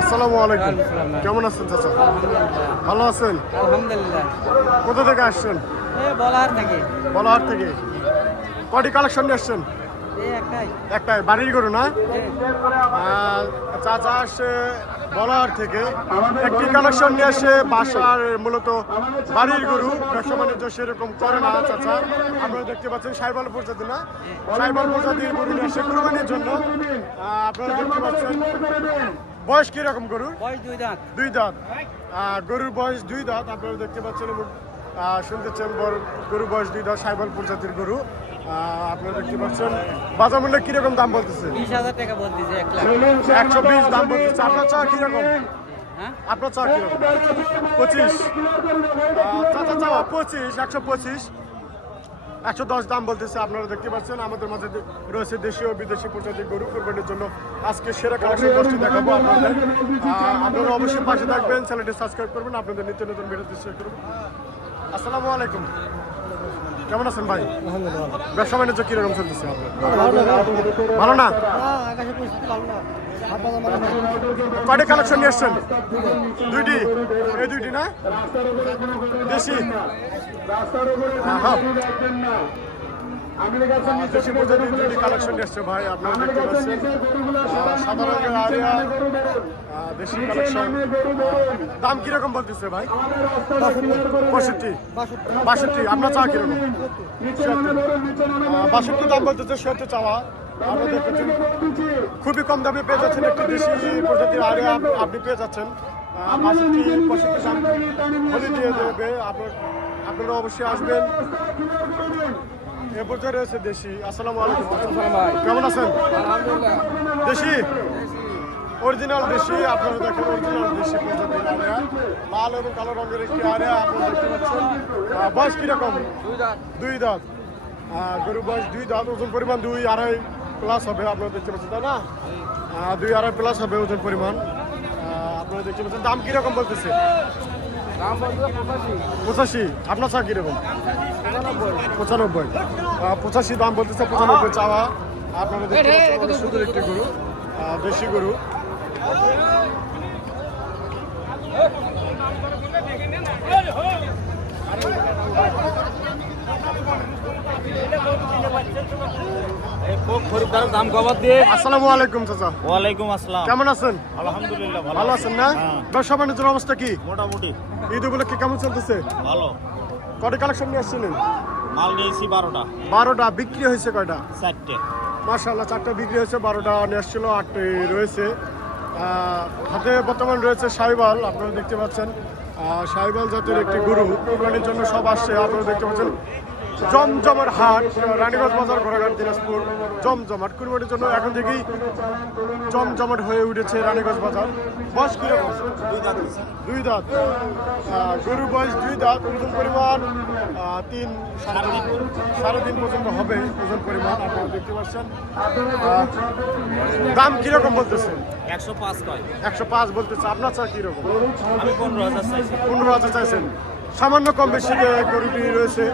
আসসালামু আলাইকুম। কেমন আছেন চাচা? ভালো আছেন? আলহামদুলিল্লাহ। কোথা থেকে আসছেন? বলার থেকে বলাহাট থেকে। কটি কালেকশন নিয়ে আসছেন? একটাই বাড়ির গরু না? চাচা আসছে বলাহাট থেকে, একটি কালেকশন নিয়ে আসে বাসার, মূলত বাড়ির গরু। ব্যবসা বাণিজ্য সেরকম করে না চাচা। আপনারা দেখতে পাচ্ছেন সাইবাল প্রজাতি না, সাইবাল প্রজাতির গরু নিয়ে আসে কুরবানির জন্য। আপনারা দেখতে পাচ্ছেন বয়স কিরকম গরুর? বয়স 2 দাঁত। 2 দাঁত। গরুর বয়স 2 দাঁত। আপনারা দেখতে পাচ্ছেন এবং শুনতেছেন গরুর বয়স 2 দাঁত, সাইবাল প্রজাতির গরু। আপনারা দেখতে পাচ্ছেন বাজার মূল্যে কিরকম দাম বলতেছে? 20,000 টাকা বলতেছে। 120 দাম বলতেছে। আপনার চা কিরকম? হ্যাঁ, আপনার চা কিরকম? 25। চাচা চাওয়া 25, 125, 110 দাম বলতেছে। আপনারা দেখতে পাচ্ছেন আমাদের মাঝে রয়েছে দেশীয় ও বিদেশি প্রজাতির গরু কোরবানির জন্য। আজকে সেরা কালেকশন 10টি দেখাবো আপনাদের। আপনারা অবশ্যই পাশে থাকবেন, চ্যানেলটি সাবস্ক্রাইব করবেন, আপনাদের নিত্য নতুন ভিডিও শেয়ার করবেন। আসসালামু আলাইকুম। কেমন আছেন ভাই? ব্যবসা বাণিজ্য কিরকম চলতেছে আপনার? ভালো না? কয়টা কালেকশন নিয়ে এসছেন? 2টি। এই 2টি না দেশি? দেশি প্রজাতির 2টি কালেকশন এসছে ভাই। আপনারা দেখতে পাচ্ছেন সাদা রঙের আরিয়া দেশি কালেকশন। দাম কিরকম বলতেছে ভাই? 65। আপনার চা কিরকম? 62 দাম বলতেছে। 70 চাওয়া। আপনারা দেখতেছেন খুবই কম দামে পেয়ে যাচ্ছেন একটি দেশি প্রজাতির আরিয়া আপনি পেয়ে যাচ্ছেন। 65 দাম হলে দিয়ে দেবে। আপনারা অবশ্যই আসবেন। এ পর্যায়ে রয়েছে দেশি। আসসালামু আলাইকুম। কেমন আছেন? দেশি অরিজিনাল দেশি। আপনারা দেখেন অরিজিনাল দেশি প্রজাতির আরিয়া, লাল এবং কালো রঙের একটি আরিয়া আপনারা দেখতে পাচ্ছেন। বয়স কিরকম? 2 দাঁত। গরুর বয়স 2 দাঁত। ওজন পরিমাণ 2-2.5 প্লাস হবে। আপনারা দেখতে পাচ্ছেন তাই না? 2-2.5 প্লাস হবে ওজন পরিমাণ। আপনারা দেখতে পাচ্ছেন। দাম কিরকম বলতেছে? 85। আপনার চা কিরকম? 95। 85 দাম বলতেছে। 95 চাওয়া। আপনারা দেখতে পাচ্ছেন সুন্দর একটি গরু, দেশি গরু। আসসালামু আলাইকুম চাচা। ওয়ালাইকুম আসসালাম। কেমন আছেন? আলহামদুলিল্লাহ ভালো আছেন না? ব্যবসা বাণিজ্যের অবস্থা কি? মোটামুটি ঈদ উপলক্ষে কেমন চলতেছে? ভালো। কয়টা কালেকশন নিয়ে আসছিলেন? মাল নিয়েছি 12টা। 12টা। বিক্রি হয়েছে কয়টা? 4টে। মাশাআল্লাহ, 4টা বিক্রি হয়েছে, 12টা নিয়ে আসছিল, 8টি রয়েছে। হাতে বর্তমান রয়েছে শাহিওয়াল। আপনারা দেখতে পাচ্ছেন শাহিওয়াল জাতের একটি গরু কোরবানির জন্য সব আসছে। আপনারা দেখতে পাচ্ছেন জমজমাট হাট, রানীগঞ্জ বাজার, ঘোড়াঘাট, দিনাজপুর। জমজমাট কুরবানির জন্য এখন থেকেই জমজমাট হয়ে উঠেছে রানীগঞ্জ বাজার। বয়স কিরকম? 2 দাঁত। গরুর বয়স 2 দাঁত। ওজন পরিমাণ 3-3.5 পর্যন্ত হবে ওজন পরিমাণ। আপনারা দেখতে পাচ্ছেন। দাম কিরকম বলতেছে? 105 কয়। 105 বলতেছে। আপনার চা কিরকম? আমি 15,000 চাইছি। 15,000 চাইছেন। সামান্য কম বেশি গরুটি রয়েছে।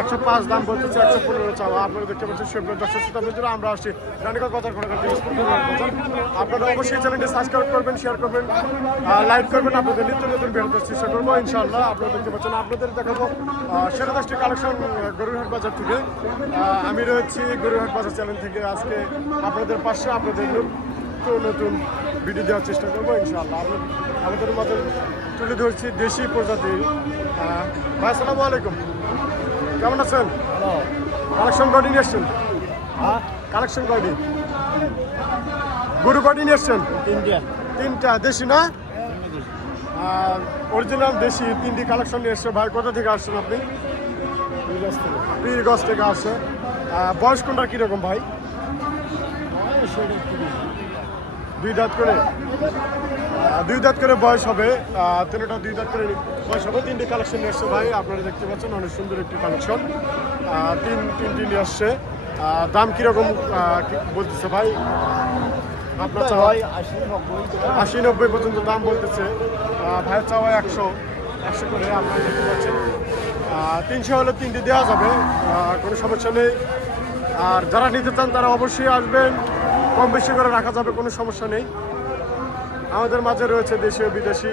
105 দাম বলতেছে, 115 চাওয়া। আপনারা দেখতে পাচ্ছেন সুপ্রিয় দর্শক শ্রোতাবৃন্দরা, আমরা আসছি রানীগঞ্জ বাজার, ঘোড়াঘাট, দিনাজপুর বাজার। আপনারা অবশ্যই চ্যানেলটি সাবস্ক্রাইব করবেন, শেয়ার করবেন, লাইক করবেন। আপনাদের নিত্য নতুন বেরোতে চেষ্টা করবো ইনশাআল্লাহ। আপনারা দেখতে পাচ্ছেন আপনাদের দেখাবো সেরা 10টি কালেকশন গরুরহাট বাজার থেকে। আমি রয়েছি গরুরহাট বাজার চ্যানেল থেকে। আজকে আপনাদের পাশে আপনাদের নতুন ভিডিও দেওয়ার চেষ্টা করবো ইনশাআল্লাহ। আমাদের মাঝে তুলে ধরছি দেশি প্রজাতি। ভাই আসসালামু আলাইকুম। কেমন আছেন? কালেকশন কয়টি নিয়ে এসছেন? কালেকশন কয়টি? গরু কয়টি নিয়ে এসছেন? 3টা। দেশি না? অরিজিনাল দেশি 3টি কালেকশন নিয়ে এসছে। ভাই কোথা থেকে আসছেন আপনি? পীরগঞ্জ থেকে আসছে। বয়স কোনটা কীরকম ভাই? 2 দাঁত করে। 2 দাঁত করে বয়স হবে। 3টা 2 দাঁত করে বয়স হবে। 3টি কালেকশন নিয়ে আসছে ভাই। আপনারা দেখতে পাচ্ছেন অনেক সুন্দর একটি কালেকশন। 3টি নিয়ে আসছে। দাম কিরকম বলতেছে ভাই? আপনার চাওয়াই 80-90 পর্যন্ত দাম বলতেছে। ভাইয়ের চাওয়াই 100 করে। আপনারা দেখতে পাচ্ছেন 300 হলে 3টি দেওয়া যাবে, কোনো সমস্যা নেই। আর যারা নিতে চান তারা অবশ্যই আসবেন, কম বেশি করে রাখা যাবে, কোনো সমস্যা নেই। আমাদের মাঝে রয়েছে দেশীয় বিদেশি।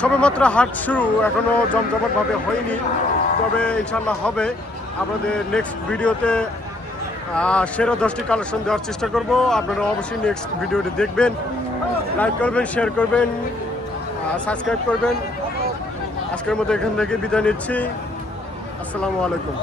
সবেমাত্র হাট শুরু, এখনও জমজমাটভাবে হয়নি, তবে ইনশাল্লাহ হবে। আপনাদের নেক্সট ভিডিওতে সেরা 10টি কালেকশন দেওয়ার চেষ্টা করব। আপনারা অবশ্যই নেক্সট ভিডিওটি দেখবেন, লাইক করবেন, শেয়ার করবেন, সাবস্ক্রাইব করবেন। আজকের মতো এখান থেকে বিদায় নিচ্ছি। আসসালামু আলাইকুম।